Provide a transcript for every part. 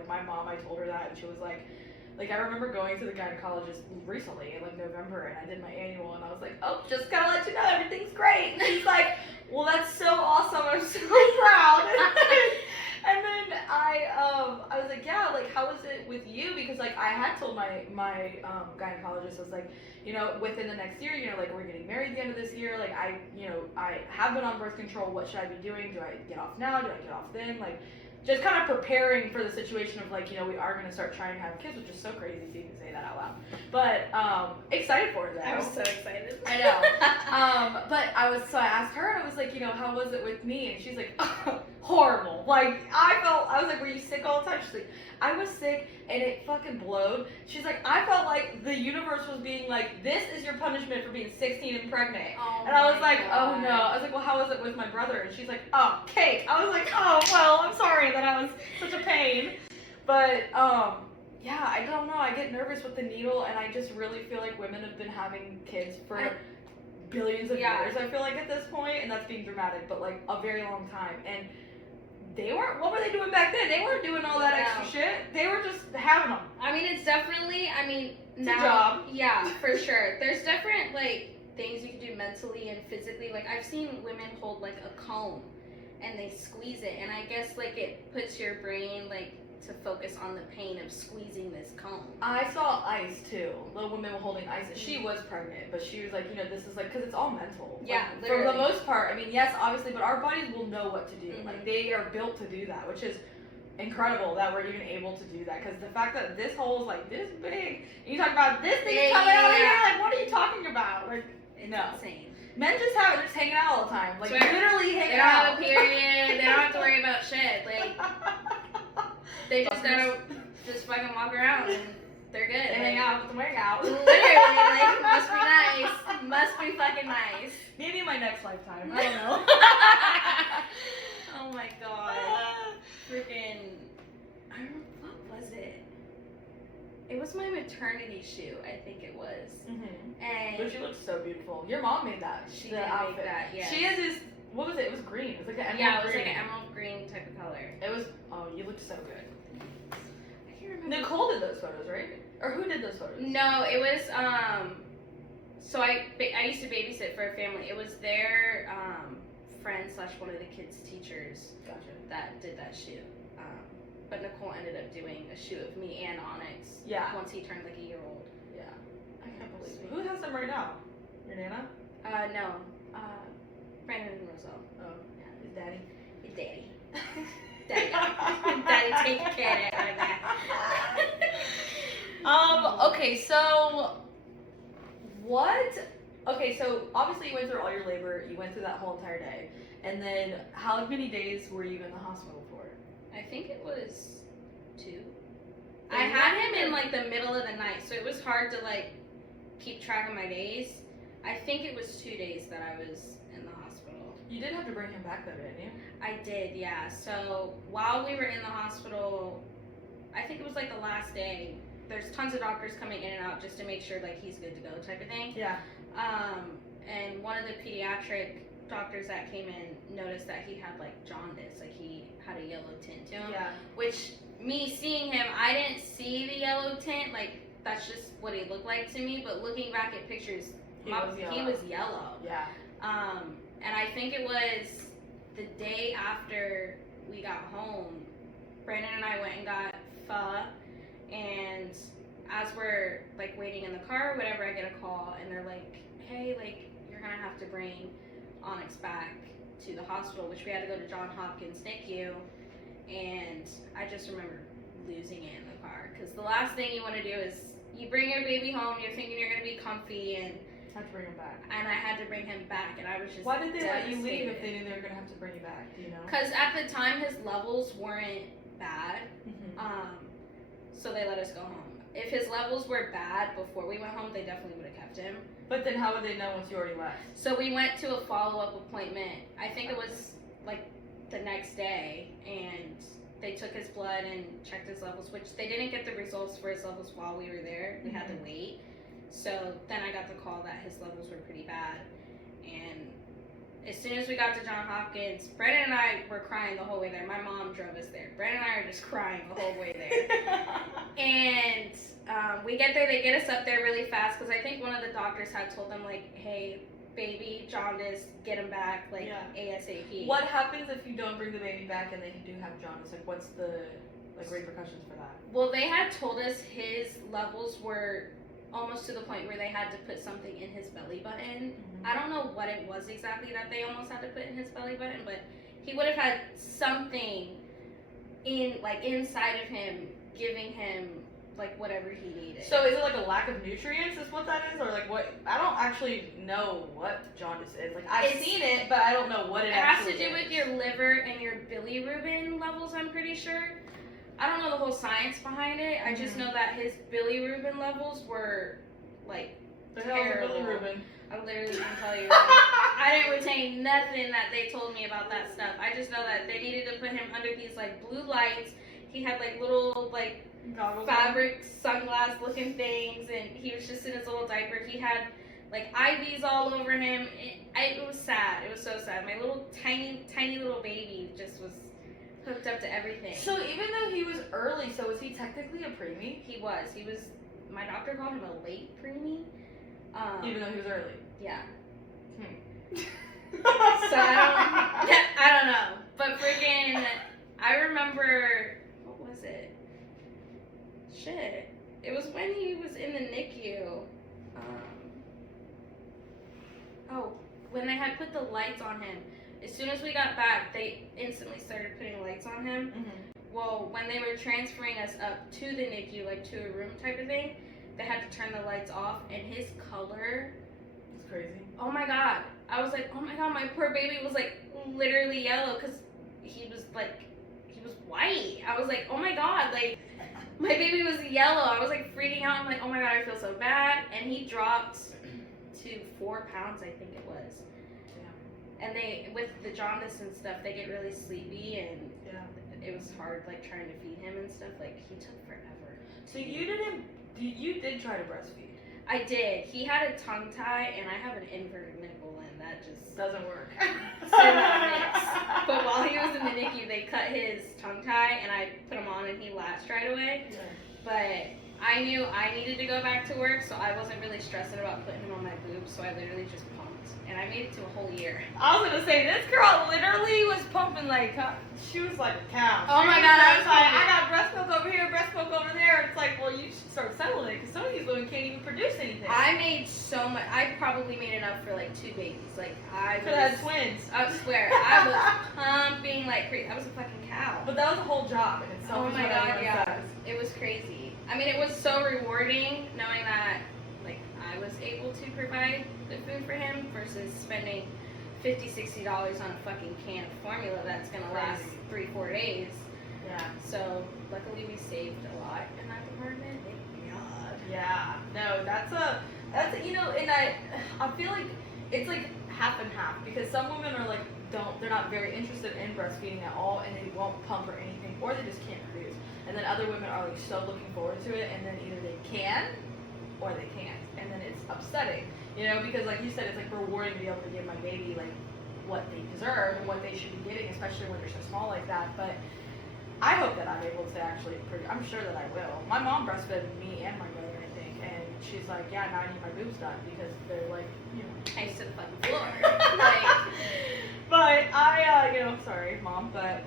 Like, my mom, I told her that, and she was like, I remember going to the gynecologist recently in, like, November, and I did my annual, and I was like, oh, just gotta let you know, everything's great. And she's like, well, that's so awesome, I'm so proud. And then I was like, yeah, like, how is it with you? Because, like, I had told my gynecologist, I was like, you know, within the next year, you know, like, we're getting married at the end of this year, like, I have been on birth control, what should I be doing? Do I get off now? Do I get off then? Like, just kind of preparing for the situation of, like, you know, we are going to start trying to have kids, which is so crazy to even say that out loud. But excited for it, though. I'm so excited. I know. But I asked her, and I was like, you know, how was it with me? And she's like, horrible. Like, I was like, were you sick all the time? She's like, I was sick, and it fucking blowed. She's like, I felt like the universe was being like, this is your punishment for being 16 and pregnant. Oh, and I was like, God. oh no. I was like, well, how was it with my brother? And she's like, oh, cake. I was like, oh, well, I'm sorry that I was such a pain. But, yeah, I don't know. I get nervous with the needle, and I just really feel like women have been having kids for billions of years, I feel like, at this point, and that's being dramatic, but, like, a very long time. And what were they doing back then? They weren't doing all that extra shit. They were just having them. I mean, it's definitely, it's a job. Yeah, for sure. There's different, like, things you can do mentally and physically. Like, I've seen women hold, like, a cone, and they squeeze it, and I guess, like, it puts your brain, like, to focus on the pain of squeezing this cone. I saw Ice, too. The woman holding Ice. She was pregnant, but she was like, you know, this is like, because it's all mental. Yeah, like, literally. For the most part, I mean, yes, obviously, but our bodies will know what to do. Mm-hmm. Like, they are built to do that, which is incredible that we're even able to do that. Because the fact that this hole is, like, this big, and you talk about this thing coming out of here, like, what are you talking about? Like, it's insane. Men just have it, just hanging out all the time. Like, literally hanging out. They don't have a period. They don't have to worry about shit. Like, they just gotta just fucking walk around and they're good. They hang out with the wing out. Literally, like, must be nice. Must be fucking nice. Maybe in my next lifetime. I don't know. Oh my god. Freaking. I remember, what was it? It was my maternity shoe, I think it was. Mm-hmm. And but she looks so beautiful. Your mom made that. She did make that, yeah. She has this, what was it? It was green. It was like an emerald green. yeah, it was like an emerald green type of color. It was, oh, you looked so good. I can't remember. Nicole did those photos, right? Or who did those photos? No, it was, so I used to babysit for a family. It was their friend / one of the kids' teachers that did that shoe. But Nicole ended up doing a shoe of me and Onyx. Yeah. Once he turned like a year old. Yeah. I can't believe it. Who has them right now? Your Nana? No. Brandon and Roselle. Oh. Yeah. His daddy? His daddy. Daddy take care of it like that. Okay, so okay, so obviously you went through all your labor, you went through that whole entire day, and then how many days were you in the hospital for? I think it was 2. I had him in like the middle of the night, so it was hard to like keep track of my days. I think it was 2 days that I was in the hospital. You did have to bring him back though, didn't you? I did, yeah. So while we were in the hospital, I think it was like the last day, there's tons of doctors coming in and out just to make sure like he's good to go type of thing. Yeah. And one of the pediatric doctors that came in noticed that he had like jaundice, like he had a yellow tint to him. Yeah. Which, me seeing him, I didn't see the yellow tint, like that's just what he looked like to me, but looking back at pictures, he was yellow. Yeah. And I think it was the day after we got home, Brandon and I went and got pho, and as we're like waiting in the car or whatever, I get a call and they're like, hey, like you're gonna have to bring Onyx back to the hospital, which we had to go to Johns Hopkins NICU, and I just remember losing it in the car, because the last thing you want to do is you bring your baby home, you're thinking you're gonna be comfy, and Had to bring him back. And I had to bring him back, and I was just Why did they let you leave devastated. if they knew they were gonna have to bring you back? Do you know? Because at the time his levels weren't bad, so they let us go home. If his levels were bad before we went home, they definitely would have kept him. But then how would they know once you already left? So we went to a follow-up appointment. I think it was like the next day, and they took his blood and checked his levels, which they didn't get the results for his levels while we were there. We had to wait. So then I got the call that his levels were pretty bad, and As soon as we got to Johns Hopkins, Brandon and I were crying the whole way there. My mom drove us there. Brandon and I are just crying the whole way there. And we get there, they get us up there really fast because I think one of the doctors had told them, like, hey, baby, jaundice, get him back, like, ASAP. What happens if you don't bring the baby back and they do have jaundice? Like, what's the, like, repercussions for that? Well, they had told us his levels were almost to the point where they had to put something in his belly button. Mm-hmm. I don't know what it was exactly that they almost had to put in his belly button, but he would have had something in, like, inside of him giving him, like, whatever he needed. So is it like a lack of nutrients is what that is? Or like what? I don't actually know what jaundice is. Like I've seen it, but I don't know what it actually is. It has to do with your liver and your bilirubin levels, I'm pretty sure. I don't know the whole science behind it. I just know that his bilirubin levels were, like, terrible. Bilirubin? I literally can tell you. I didn't retain nothing that they told me about that stuff. I just know that they needed to put him under these, like, blue lights. He had, like, little, like, goggles fabric sunglass looking things, and he was just in his little diaper. He had, like, IVs all over him. It was sad. It was so sad. My little tiny little baby just was hooked up to everything. So even though he was early, so was he technically a preemie? He was. My doctor called him a late preemie. Even though he was early? Yeah. So I don't know. But freaking, I remember, what was it? Shit. It was when he was in the NICU. When they had put the lights on him. As soon as we got back, they instantly started putting lights on him. Mm-hmm. Well, when they were transferring us up to the NICU, like to a room type of thing, they had to turn the lights off, and his color... It's crazy. Oh my god. I was like, oh my god, my poor baby was like literally yellow because he was white. I was like, oh my god, like my baby was yellow. I was like freaking out. I'm like, oh my god, I feel so bad. And he dropped to 4 pounds, I think it was. Yeah. And they, with the jaundice and stuff, they get really sleepy, and it was hard, like trying to feed him and stuff. Like he took forever. So you did try to breastfeed. I did. He had a tongue tie, and I have an inverted nipple, and that just doesn't work. But while he was in the NICU, they cut his tongue tie, and I put him on, and he latched right away. Yeah. But I knew I needed to go back to work, so I wasn't really stressing about putting him on my boobs, so I literally just pumped, and I made it to a whole year. I was gonna say, this girl literally was pumping like, she was like a cow. Oh my god, I was like, I got breast milk over here, breast milk over there. It's like, well, you should start settling it, because some of these women can't even produce anything. I made so much. I probably made enough for like 2 babies. Like I could have had twins. I swear, I was pumping like crazy. I was a fucking cow. But that was a whole job in itself. Oh my god, yeah, it was crazy. I mean, it was so rewarding knowing that like I was able to provide the food for him versus spending $50-$60 on a fucking can of formula that's gonna last 3-4 days. Yeah. So luckily we saved a lot in that department. Thank God. Yeah. No, that's you know, and I feel like it's like half and half, because some women are like they're not very interested in breastfeeding at all, and they won't pump or anything, or they just can't produce. And then other women are like so looking forward to it, and then either they can or they can't, and then it's upsetting, you know, because like you said, it's like rewarding to be able to give my baby like what they deserve and what they should be getting, especially when they're so small like that. But I hope that I'm able to actually I'm sure that I will. My mom breastfed me and my brother, I think, and she's like, yeah, now I need my boobs done, because they're like, you know, ice to the fucking floor. Like, but I, you know, sorry, mom, but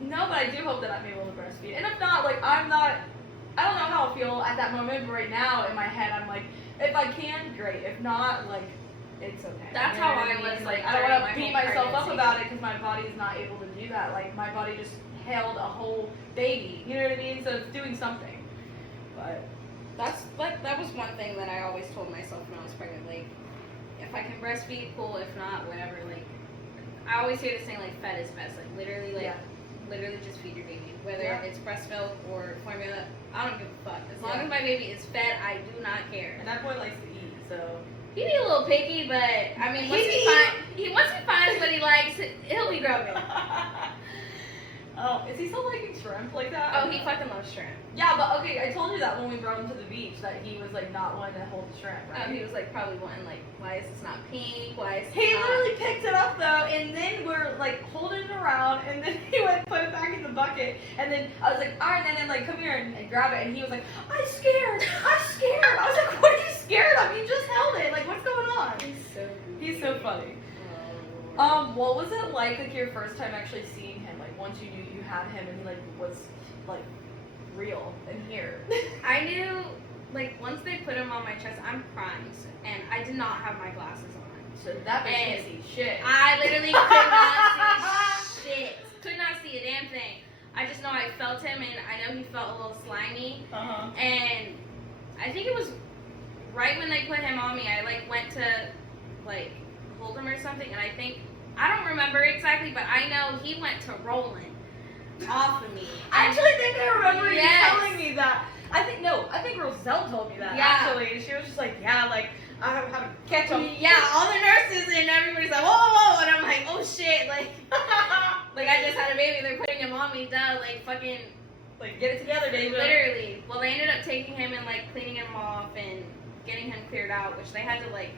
no, but I do hope that I'm able to breastfeed. And if not, like, I don't know how I feel at that moment, but right now in my head, I'm like, if I can, great. If not, like, it's okay. That's you know how what I was, like, I don't want to beat myself up about it, because my body is not able to do that. Like, my body just held a whole baby, you know what I mean? So it's doing something. But that's like, that was one thing that I always told myself when I was pregnant. Like, if I can breastfeed, cool. If not, whatever. Like, I always hear the saying, like, fed is best. Like, literally, like, literally just feed your baby. Whether it's breast milk or formula, I don't give a fuck. As long as my baby is fed, I do not care. And that boy likes to eat, so. He be a little picky, but I mean, once he finds what he likes, he'll be growing. Oh, Is he still liking shrimp like that? Oh, he fucking loves shrimp. Yeah, but okay, I told you that when we brought him to the beach that he was like not wanting to hold the shrimp, right? He was like probably wanting like, why is this not pink? Why is this He not... literally picked it up though, and then we're like holding it around, and then he went and put it back in the bucket, and then I was like, all right, then like come here and grab it, and he was like, I'm scared. I was like, what are you scared of? You just held it. Like, what's going on? He's so funny. What was it like your first time actually seeing him? Like once you knew you had him and he like was like real and here. I knew, like, once they put him on my chest, I'm primed, and I did not have my glasses on. So that bitch can't see shit. I literally could not see shit. Could not see a damn thing. I just know I felt him, and I know he felt a little slimy. And I think it was right when they put him on me, I like went to like hold him or something, and I don't remember exactly, but I know he went to rolling off of me. I actually think I remember you Yes. telling me that. I think Roselle told me that actually. And she was just like, yeah, like I have to catch him. Yeah, all the nurses and everybody's like, whoa, whoa, whoa, and I'm like, oh shit, like, like I just had a baby, they're putting him on me, duh, like fucking, like get it together, baby. literally. Well, they ended up taking him and like cleaning him off and getting him cleared out, which they had to like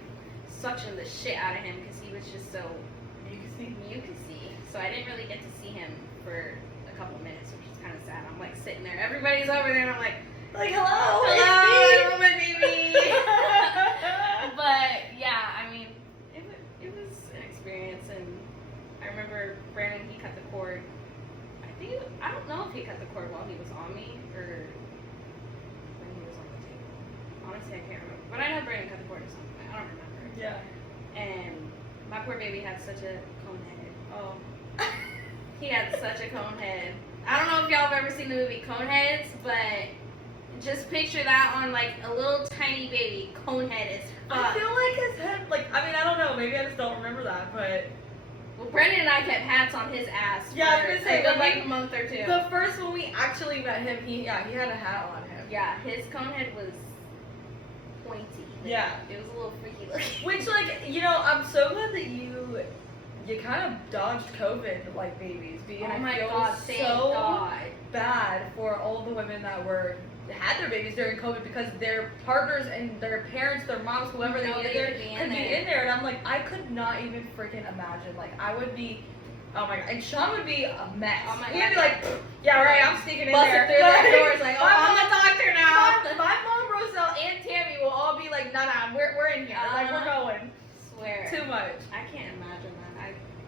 suction the shit out of him because he was just so mucusy. So I didn't really get to see him for a couple minutes, which is kind of sad. I'm like sitting there, everybody's over there, and I'm like hello, I love my baby. But yeah, I mean, it was an experience, and I remember Brandon, he cut the cord. I don't know if he cut the cord while he was on me or when he was on the table. Honestly, I can't remember. But I know Brandon cut the cord or something. I don't remember. Yeah. And my poor baby had such a cone head. Oh. He had such a cone head. I don't know if y'all have ever seen the movie Coneheads, but just picture that on like a little tiny baby, conehead as fuck. I feel like his head, like, I mean, I don't know, maybe I just don't remember that, but. Well, Brendan and I kept hats on his ass for Yeah, I was gonna say, a good, like a month or two. The first when we actually met him, he had a hat on him. Yeah, his conehead was pointy. Like, Yeah. It was a little freaky looking. Which, like, you know, I'm so glad that you kind of dodged COVID like babies. Oh my I feel god, thank so God. bad for all the women that had their babies during COVID because their partners and their parents, their moms, whoever they No, needed they there, could be in could be there. in there. And I'm like, I could not even freaking imagine. Like, I would be, oh my god. And Sean would be a mess. Oh my He'd God. be like, yeah, right, I'm sneaking in Busted there. through their doors like, oh, My I'm mom- the doctor now. My mom, Roselle, and Tammy will all be like, nah, we're in here. Like, we're going. Swear. Too much. I can't imagine.